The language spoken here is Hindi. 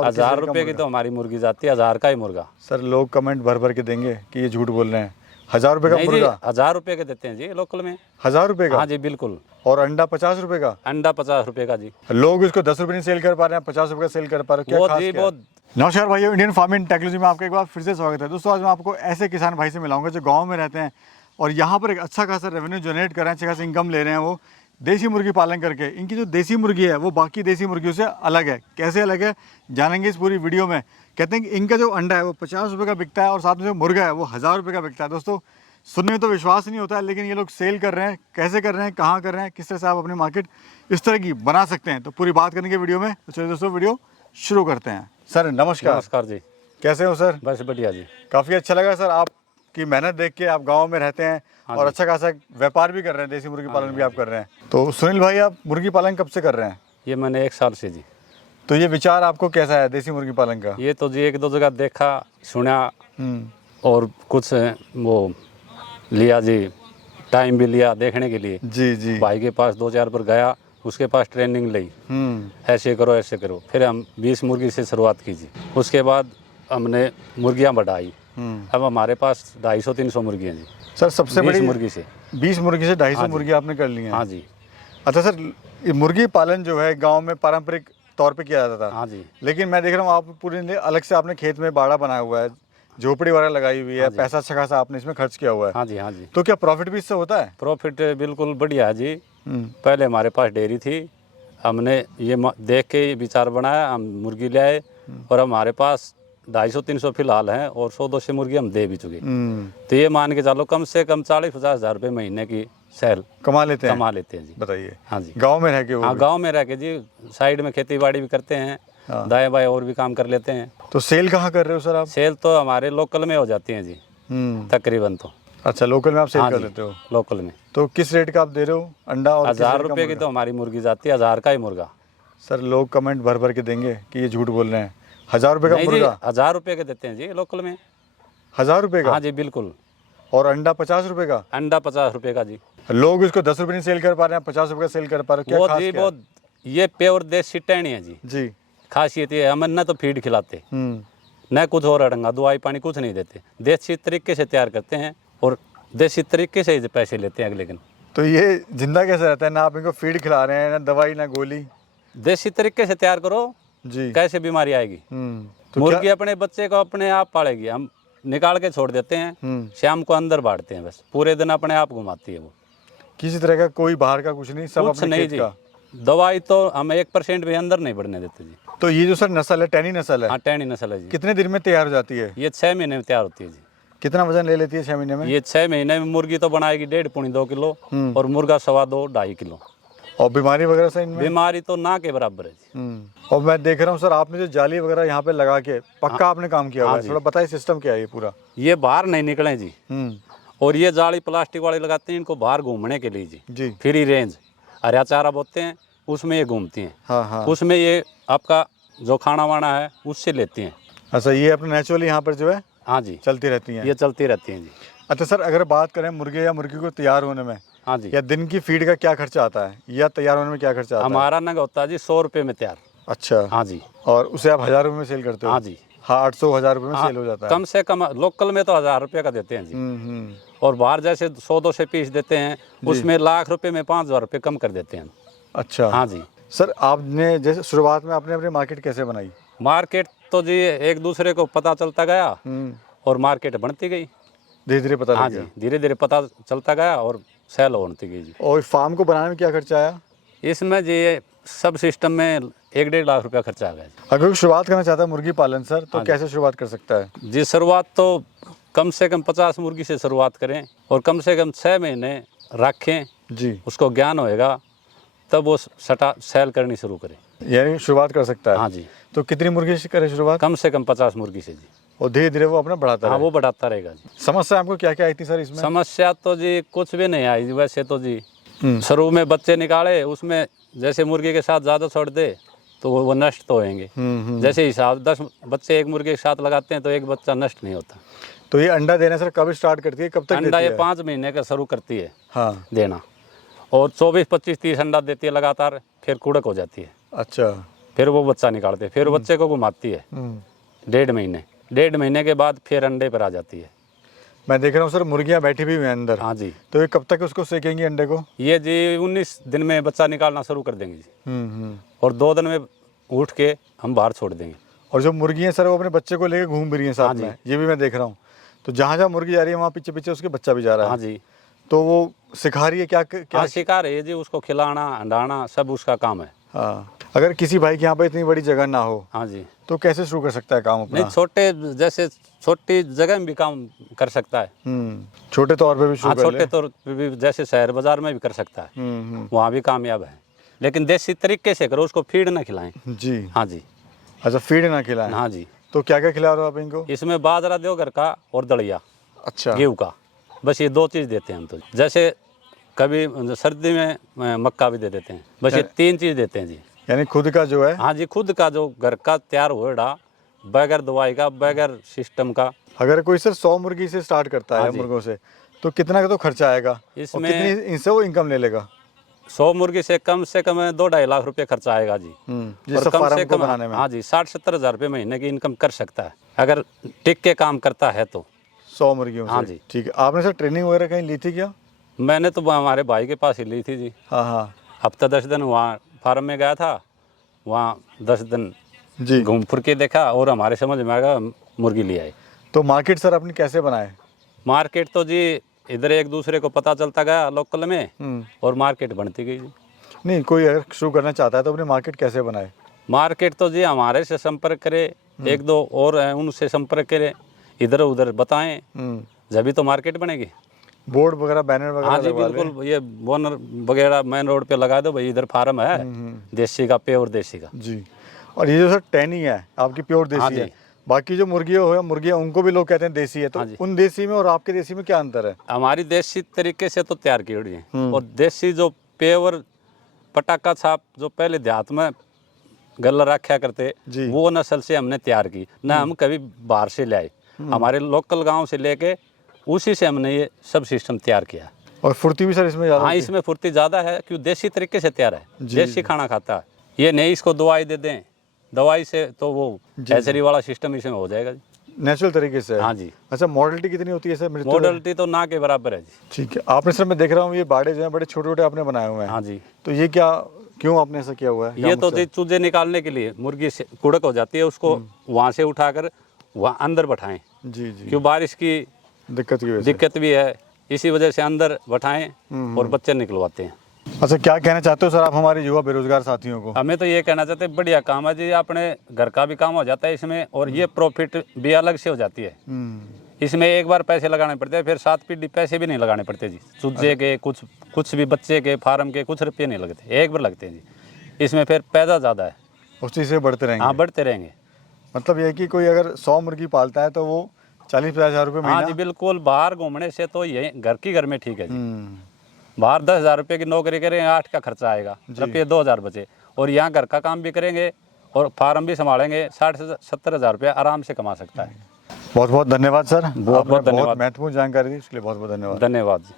1000 रुपए की तो हमारी मुर्गी जाती है, 1000 का ही मुर्गा। सर लोग कमेंट भर भर के देंगे कि ये झूठ बोल रहे हैं। 1000 रुपए का नहीं जी, मुर्गा 1000 रुपए के देते हैं जी लोकल में। 1000 रुपए का? हाँ जी बिल्कुल। और अंडा 50 रुपए का? अंडा 50 रुपए का जी। लोग इसको 10 रुपए नहीं सेल कर पा रहे हैं, 50 रुपए का सेल कर पा रहे हैं, क्या वो खास जी क्या है? वो नमस्कार भाइयों, इंडियन फार्मिंग टेक्नोलॉजी में आपका एक बार फिर से स्वागत है। दोस्तों आज मैं आपको ऐसे किसान भाई से मिलाऊंगा जो गांव में रहते हैं और यहाँ पर एक अच्छा खासा रेवेन्यू जनरेट कर रहे हैं, अच्छा खासा इनकम ले रहे हैं। वो देसी मुर्गी पालन करके, इनकी जो देसी मुर्गी है वो बाकी देसी मुर्गियों से अलग है। कैसे अलग है जानेंगे इस पूरी वीडियो में। कहते हैं कि इनका जो अंडा है वो 50 रुपये का बिकता है और साथ में जो मुर्गा है वो 1000 रुपये का बिकता है। दोस्तों सुनने में तो विश्वास नहीं होता है, लेकिन ये लोग सेल कर रहे हैं। कैसे कर रहे हैं, कहाँ कर रहे हैं, किस तरह से आप अपनी मार्केट इस तरह की बना सकते हैं, तो पूरी बात करेंगे वीडियो में। तो चलिए दोस्तों वीडियो शुरू करते हैं। सर नमस्कार। नमस्कार जी। कैसे हो सर? बस बढ़िया जी। काफ़ी अच्छा लगा सर आपकी मेहनत देख के। आप गांव में रहते हैं और अच्छा खासा व्यापार भी कर रहे हैं, देसी मुर्गी पालन भी आप कर रहे हैं। तो सुनील भाई आप मुर्गी पालन कब से कर रहे हैं? ये मैंने 1 साल से जी। तो ये विचार आपको कैसा है देसी मुर्गी पालन का? ये तो जी 1-2 जगह देखा सुना और कुछ वो लिया जी, टाइम भी लिया देखने के लिए। जी जी। भाई के पास 2-4 बार गया, उसके पास ट्रेनिंग ली, ऐसे करो ऐसे करो। फिर हम 20 मुर्गी से शुरुआत की जी। उसके बाद हमने मुर्गियाँ बढ़ाई। अब हमारे पास 250-300 मुर्गियाँ जी। सर सबसे 20 बड़ी मुर्गी से 20 मुर्गी से 250 मुर्गी आपने कर ली हैं? हाँ जी। अच्छा सर, ये मुर्गी पालन जो है गांव में पारंपरिक तौर पे किया जाता था। हाँ जी। लेकिन मैं देख रहा हूँ आप पूरे अलग से आपने खेत में बाड़ा बनाया हुआ है, झोपड़ी वगैरह लगाई हुई है, पैसा अच्छा खासा आपने इसमें खर्च किया हुआ है। हाँ जी। हाँ जी। तो क्या प्रॉफिट भी इससे होता है? प्रॉफिट बिल्कुल बढ़िया है जी। पहले हमारे पास डेयरी थी, हमने ये देख के ये विचार बनाया, हम मुर्गी ले आए और हमारे पास 250-300 फिलहाल हैं और 100-200 मुर्गी हम दे भी चुके। तो ये मान के चलो कम से कम 40-50 हज़ार रुपये महीने की सेल कमा लेते हैं जी। बताइए। हाँ जी। गांव में रह के? हाँ गांव में रह के जी, साइड में खेती बाड़ी भी करते हैं, दाएं बाएं और भी काम कर लेते हैं। तो सेल कहाँ कर रहे हो सर आप? सेल तो हमारे लोकल में हो जाती है जी तकरीबन तो। अच्छा लोकल में आप सेल हाँ कर जी, लेते हो? लोकल में। तो किस रेट का आप दे रहे हो अंडा? और 1000 रुपये की तो हमारी मुर्गी जाती है, 1000 का ही मुर्गा। सर लोग कमेंट भर भर के देंगे कि ये झूठ बोल रहे हैं। 1000 रुपये का नहीं जी, मुर्गा? 1000 रुपये के देते हैं जी लोकल में। 1000 रुपये का? हाँ जी बिल्कुल। और अंडा 50 रुपये का? अंडा 50 रुपये का जी। लोग इसको 10 रुपये नहीं सेल कर पा रहे हैं, 50 रुपये का सेल कर पा रहे हैं, क्या वो खास जी क्या वो है? ये प्योर देसी टहनी है जी। जी। खासियत ये है, हम न तो फीड खिलाते न कुछ और अड़ंगा, दवाई पानी कुछ नहीं देते, देसी तरीके से तैयार करते हैं और देसी तरीके से ही पैसे लेते हैं अगले दिन। तो ये जिंदा कैसे रहता है? ना आप इनको फीड खिला रहे हैं, ना दवाई, ना गोली। देसी तरीके से तैयार करो जी। कैसे बीमारी आएगी? तो मुर्गी अपने बच्चे को अपने आप पालेगी, हम निकाल के छोड़ देते हैं, शाम को अंदर बांटते हैं, बस पूरे दिन अपने आप घुमाती है वो। किसी तरह का कोई बाहर का कुछ नहीं, सब कुछ अपने नहीं खेत जी। का? दवाई तो हम 1% भी अंदर नहीं बढ़ने देते जी। तो ये जो सर नस्ल है, टैनी नस्ल है, हाँ टहनी नस्ल है जी। कितने दिन में तैयार हो जाती है? ये 6 महीने में तैयार होती है जी। कितना वजन ले लेती है 6 महीने में? ये 6 महीने में मुर्गी तो बनाएगी 1.5-2 किलो और मुर्गा 2.25-2.5 किलो। और बीमारी वगैरह से इनमें? बीमारी तो ना के बराबर है जी। और मैं देख रहा हूँ सर आपने जो जाली वगैरह यहाँ पे लगा के पक्का आपने काम किया हुआ है, थोड़ा बताइए सिस्टम क्या है ये पूरा? ये बाहर नहीं निकले जी। और ये जाली प्लास्टिक वाली लगाते हैं इनको बाहर घूमने के लिए जी। फ्री रेंज हरा चारा बोते हैं, उसमें ये घूमती हैं। हाँ। उसमें ये आपका जो खाना वाना है उससे लेती हैं। अच्छा ये अपने नेचुरली यहाँ पर जो है हाँ जी चलती रहती हैं? ये चलती रहती हैं जी। अच्छा सर अगर बात करें मुर्गे या मुर्गी को तैयार होने में, हाँ जी, या दिन की फीड का क्या खर्चा आता है या तैयार होने में क्या खर्चा आता है? हमारा नग होता है जी 100 रुपये में तैयार। अच्छा। हाँ जी। और उसे आप 1000 रुपये में सेल करते हो? हाँ जी। हाँ 800-1000 रुपये में सेल हो जाता है? कम से कम लोकल में तो 1000 रुपये का देते हैं जी। और बाहर जैसे 100-200 पीस देते हैं, उसमें लाख रुपए में 5000 रुपये कम कर देते हैं। अच्छा। हाँ जी। सर आपने जैसे शुरुआत में आपने अपनी मार्केट कैसे बनाई? मार्केट तो जी एक दूसरे को पता चलता गया और मार्केट बढ़ती गई, धीरे धीरे पता हाँ लग जी, गया। धीरे धीरे पता चलता गया और सेल होती गई जी। और फार्म को बनाने में क्या खर्चा आया? इसमें जी सब सिस्टम में 1-1.5 लाख रुपया खर्चा आ गया जी। अगर कोई शुरुआत करना चाहता है मुर्गी पालन सर, तो कैसे शुरुआत कर सकता है? जी शुरुआत तो कम से कम 50 मुर्गी से शुरुआत करें और कम से कम 6 महीने रखें जी। उसको ज्ञान होएगा तब वो सेल करनी शुरू करें। यानी शुरुआत कर सकता है? हाँ जी। तो कितनी मुर्गी से करे शुरुआत? कम से कम 50 मुर्गी से जी। और धीरे धीरे वो अपना बढ़ाता हाँ है? वो बढ़ाता रहेगा जी। समस्या आपको क्या क्या आई थी सर इसमें? समस्या तो जी कुछ भी नहीं आई वैसे तो जी। शुरू में बच्चे निकाले, उसमें जैसे मुर्गी के साथ ज़्यादा छोड़ दे तो वो नष्ट तो होंगे। जैसे हिसाब 10 बच्चे एक मुर्गे के साथ लगाते हैं तो एक बच्चा नष्ट नहीं होता। तो ये अंडा देना सर कब स्टार्ट करती है, कब तक अंडा देती ये है? 5 महीने का शुरू करती है हाँ। देना और 24, 25, 30 अंडा देती है लगातार, फिर कुड़क हो जाती है। अच्छा। फिर वो बच्चा निकालते, फिर बच्चे को घुमाती है 1.5 महीने के बाद फिर अंडे पर आ जाती है। मैं देख रहा हूँ सर, मुर्गियाँ बैठी भी हुई हैं अंदर। हाँ जी। तो ये कब तक उसको सेकेंगी अंडे को? ये जी 19 दिन में बच्चा निकालना शुरू कर देंगे जी। और 2 दिन में उठ के हम बाहर छोड़ देंगे। और जो मुर्गियाँ सर वो अपने बच्चे को लेकर घूम भी रही हैं साथ में, ये भी मैं देख रहा हूँ। तो जहाँ जहाँ मुर्गी जा रही है वहाँ पीछे पीछे उसके बच्चा भी जा रहा है। हाँ जी। तो वो सिखा रही है क्या क्या? हाँ, सिखा रही है जी, उसको खिलाना अंडाना सब उसका काम है। हाँ, अगर किसी भाई के यहाँ पे इतनी बड़ी जगह ना हो, हाँ जी, तो कैसे शुरू कर सकता है काम अपना? नहीं, छोटे जैसे छोटी जगह में भी काम कर सकता है। छोटे तौर पे भी शुरू हाँ, कर छोटे ले। तौर पे भी जैसे शहर बाजार में भी कर सकता है, वहाँ भी कामयाब है। लेकिन देसी तरीके से करो, उसको फीड ना खिलाएं। जी। हाँ जी। अच्छा, फीड ना खिलाएं। हाँ जी। तो क्या क्या खिला रहे हो आप इनको? इसमें बाजरा दो घर का और दलिया, अच्छा, गेहूँ का, बस ये 2 चीज़ देते हैं हम तो। जैसे कभी सर्दी में मक्का भी दे देते हैं, बस ये 3 चीज़ देते हैं जी। यानी खुद का जो है। हाँ जी, खुद का जो घर का तैयार होएगा, बगैर दवाई का, बगैर सिस्टम का। अगर कोई सर 100 मुर्गी से स्टार्ट करता है, हाँ जी। मुर्गों से, तो कितना का तो खर्चा आएगा इसमें और कितनी इनसे वो इनकम ले लेगा? 100 मुर्गी से कम 2-2.5 लाख रुपए खर्चा आएगा जी। ये और सब कम फार्म से को कम, बनाने में। हाँ जी, 60-70 हज़ार रुपये महीने की इनकम कर सकता है अगर टिक के काम करता है तो। 100 मुर्गियों से? हाँ जी। ठीक है। आपने सर ट्रेनिंग वगैरह कहीं ली थी क्या? मैंने तो हमारे भाई के पास ही ली थी जी। हाँ हाँ हफ्ता 10 दिन वहाँ फार्म में गया था, वहाँ 10 दिन जी। घूम फिर के देखा और हमारे समझ में आएगा, मुर्गी ले आए। तो मार्केट सर अपनी कैसे बनाए? मार्केट तो जी इधर एक दूसरे को पता चलता गया लोकल में, और मार्केट बनती गई जी। नहीं, कोई अगर शुरू करना चाहता है तो अपनी मार्केट कैसे बनाए? मार्केट तो जी हमारे से संपर्क करे, 1-2 और हैं उनसे संपर्क करे, इधर उधर बताएं, जब तो मार्केट बनेगी। बोर्ड वगैरह, बैनर वगैरह? हाँ जी, लगवा ले। बिल्कुल, ये बोनर वगैरह मेन रोड पे लगा दो भाई, इधर फार्म है देसी का, प्योर देसी का जी। और ये जो सर टैनी है आपकी प्योर हाँ देसी है, जी। बाकी जो मुर्गियाँ उनको भी लोग कहते हैं देसी है, तो हाँ जी। उन देसी में और आपके देसी में क्या अंतर है? हमारी देसी तरीके से तो तैयार की हुई है, और देसी जो प्योर पटाखा छाप जो पहले देहात में गल रखा करते, जी। वो नस्ल से हमने तैयार की ना, हम कभी बाहर से लाए, हमारे लोकल गांव से लेके उसी से हमने ये सब सिस्टम तैयार किया। और फुर्ती भी सर इसमें ज़्यादा? हाँ, इसमें फुर्ती ज़्यादा है क्योंकि देसी तरीके से तैयार है, देसी खाना खाता है। ये नहीं इसको दवाई दे दें, दवाई से तो वो हैचरी वाला सिस्टम इसमें हो जाएगा जी। नेचुरल तरीके से है। हाँ जी। अच्छा, मॉडलिटी कितनी होती है सर? मॉडलिटी तो ना के बराबर है जी। ठीक है। आपने सर, मैं देख रहा हूँ ये बाड़े जो है बड़े छोटे छोटे आपने बनाए हुए हैं। हाँ जी। तो ये क्या, क्यों आपने ऐसा किया हुआ है? ये तो जी चूजे निकालने के लिए, मुर्गी से कुड़क हो जाती है, उसको वहाँ से उठाकर वहाँ अंदर बैठाएं, जी जी, क्यों बारिश की दिक्कत भी है, इसी वजह से अंदर बैठाएं और बच्चे निकलवाते हैं। अच्छा, क्या कहना चाहते हो सर आप हमारे युवा बेरोजगार साथियों को? हमें तो ये कहना चाहते हैं, बढ़िया काम है जी, अपने घर का भी काम हो जाता है इसमें, और ये प्रॉफिट भी अलग से हो जाती है। इसमें एक बार पैसे लगाने पड़ते हैं, फिर 7 पीढ़ी पैसे भी नहीं लगाने पड़ते जी। चूजे के कुछ भी, बच्चे के, फार्म के कुछ रुपये नहीं लगते, एक बार लगते हैं जी। इसमें फिर पैदा ज़्यादा है, उसी से बढ़ते रहेंगे। हाँ, बढ़ते रहेंगे। मतलब ये है कि कोई अगर 100 मुर्गी पालता है तो वो 40-50 हज़ार रुपये महीना? हाँ जी, बिल्कुल। बाहर घूमने से तो ये घर में ठीक है जी। बाहर 10 हज़ार रुपये की नौकरी करेंगे, 8 का खर्चा आएगा, रुपये 2,000 बचे, और यहाँ घर का काम भी करेंगे और फार्म भी संभालेंगे, 60-70 हज़ार रुपये आराम से कमा सकता है। बहुत बहुत धन्यवाद सर। बहुत बहुत धन्यवाद। महत्वपूर्ण जानकारी दी, इसके लिए बहुत बहुत धन्यवाद। धन्यवाद जी।